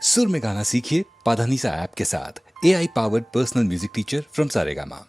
सुर में गाना सीखिए पाधानीसा ऐप के साथ। AI powered personal music teacher from Saregama.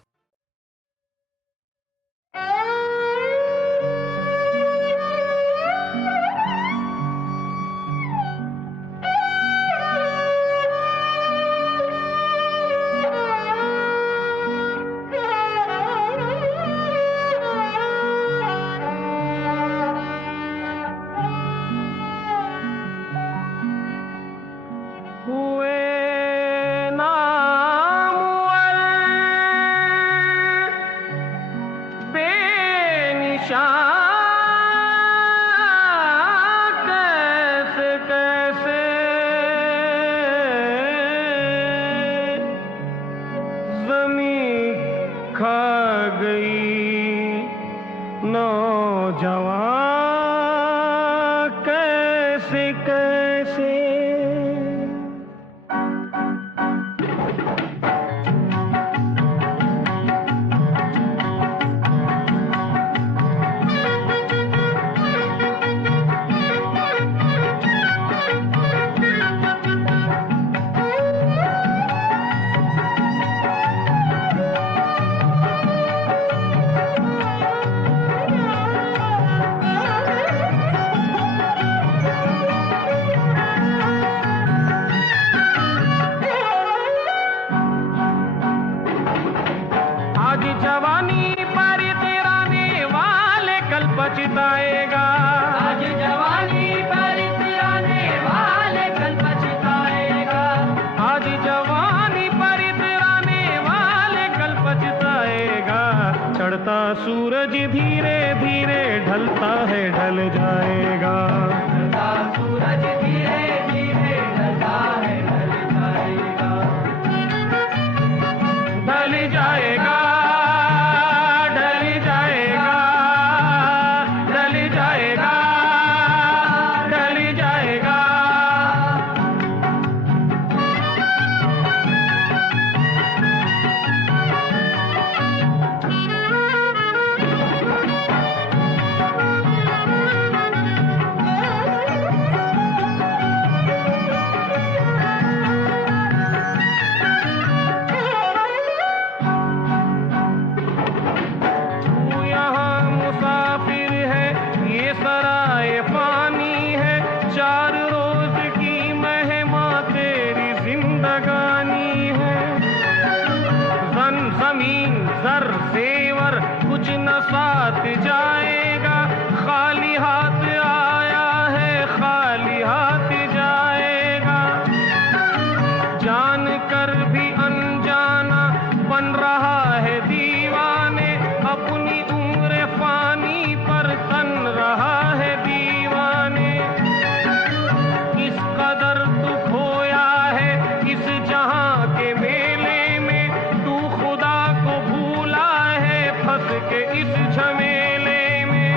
पछताएगा, आज जवानी पर तिराने वाले कल पछताएगा, आज जवानी पर तिराने वाले कल पछताएगा। चढ़ता सूरज धीरे धीरे ढलता है ढल जाएगा, चढ़ता सूरज धीरे धीरे ढलता है ढल जाएगा, ढल जाएगा, साथ जाएगा, खाली हाथ आया है खाली हाथ जाएगा, जान कर भी अनजाना बन रहा है दीवाने, अपनी उम्र फानी पर तन रहा है दीवाने। इस कदर तू खोया है इस जहां के मेले में, तू खुदा को भूला है फंस के इस झमेले में।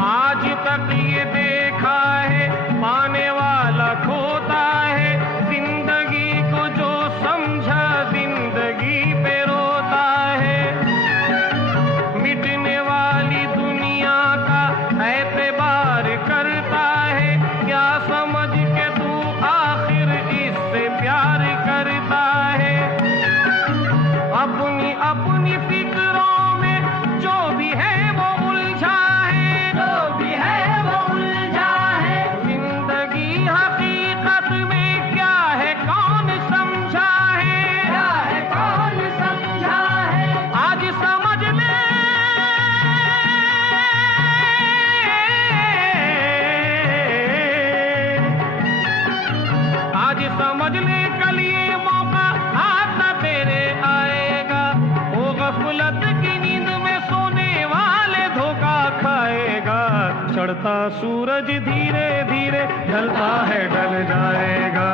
आज तक ये देखा है पाने वाला खोता है, जिंदगी को जो समझा जिंदगी पे रोता है। मिटने वाली दुनिया का एतबार करता है, क्या समझ के तू आखिर इससे प्यार करता है। अपनी अपनी फिक्रों में जो भी है वो उलझा है, जो भी है वो उलझा है। जिंदगी हकीकत में क्या है कौन समझा है, क्या है कौन समझा है। आज समझ ले आज समझ ले कल ये मौका आता तेरे आएगा, वो गफलत की नींद में सोने वाले धोखा खाएगा। चढ़ता सूरज धीरे धीरे ढलता है ढल जाएगा,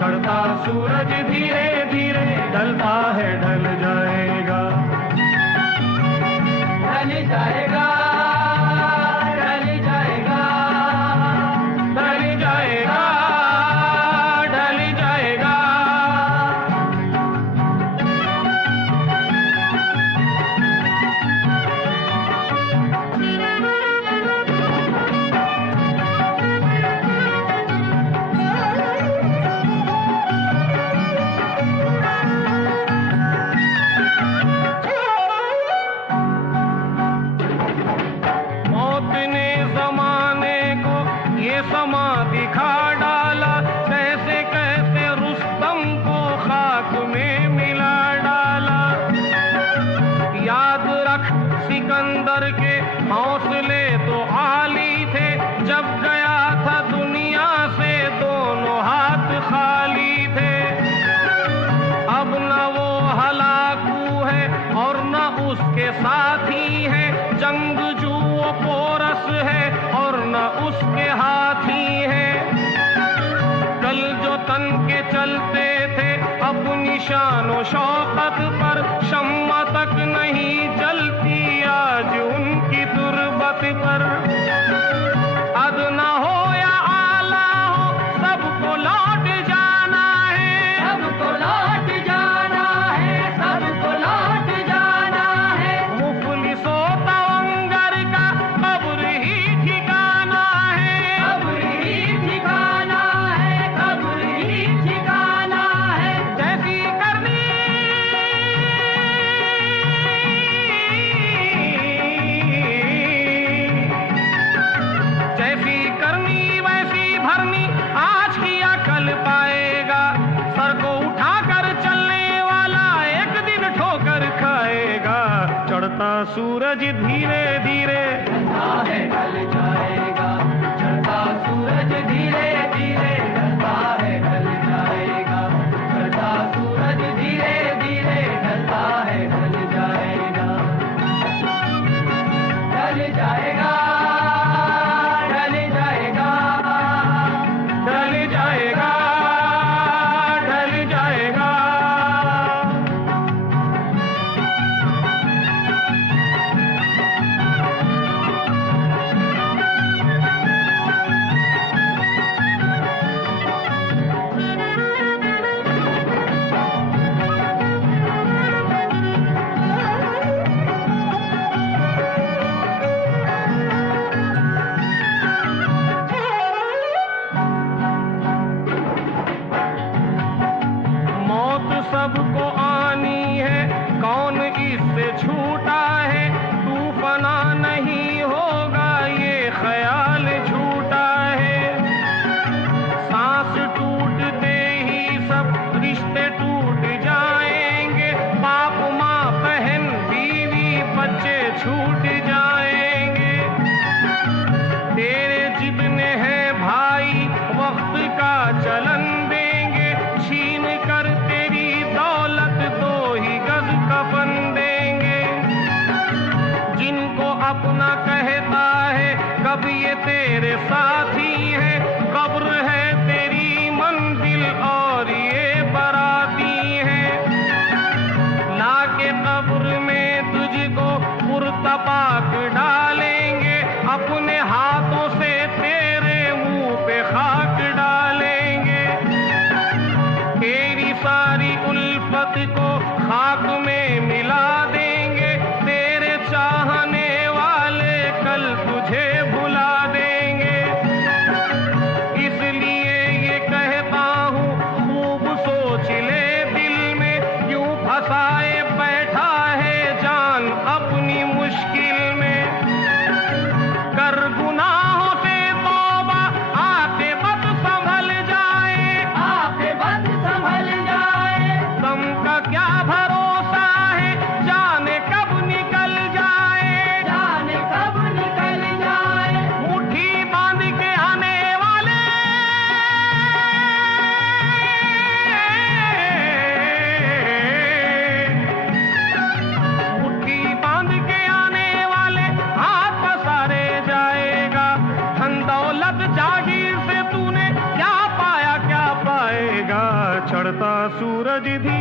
चढ़ता सूरज धीरे धीरे ढलता है ढल जाएगा, ढल जाएगा, ढल जाएगा, ढल जाएगा, ढल जाएगा। शानो शौकत पर शम्मा तक नहीं जलती आज उनकी तुरबत पर। अदना हो या आला हो सबको लौट जाना है, सबको लौट जाना है, सबको लौट जाना है। मुफलिसो तवंगर का कब्र ही ठिकाना है, कब्र ही ठिकाना है, कब्र ही ठिकाना है। जैसी करनी जैसी करनी वैसी भरनी, आज किया कल पाएगा। सर को उठाकर चलने वाला एक दिन ठोकर खाएगा। चढ़ता सूरज धीरे धीरे ढलता है, ढल जाएगा। चढ़ता सूरज धीरे धीरे ढलता है, ढल जाएगा। चढ़ता सूरज धीरे धीरे ढलता है, ढल जाएगा। ढल जाएगा, ढल जाएगा, ढल जाएगा, ढल जाएगा। मौत सबको आनी है, कौन इससे छूटा है। तू फना नहीं होगा ये ख्याल झूठा है। सांस टूटते ही सब रिश्ते टूट जाएंगे। बाप माँ बहन बीवी बच्चे छूट जाएंगे। तेरे जितने हैं भाई वक्त का चलन देंगे। छीन कर तेरी दौलत दो ही गज कफन देंगे। जिनको अपना कहता है कब ये तेरे साथी है। कब्र है तेरी मंजिल और ये बराती है। लाके कब्र में तुझको पुरतपाक डालेंगे। अपने हाथों से तेरे मुंह पे खाक डालेंगे। तेरी सारी उल्फत को खाक में मिला देंगे। तेरे चाहने वाले कल तुझे भुला देंगे। इसलिए ये कहता हूँ खूब सोच ले दिल में। क्यों फंसाए बैठा है जान अपनी मुश्किल में। कर गुनाहों से तौबा आते वक्त संभल जाए, आते वक्त संभल जाए। गम का क्या भरोसा है जाने कब निकल जाए, जाने कब निकल जाए। मुट्ठी बांध के आने वाले मुट्ठी बांध के आने वाले हाथ पसारे जाएगा। धन दौलत जागीर से तूने क्या पाया क्या पाएगा। चढ़ता सूरज धीरे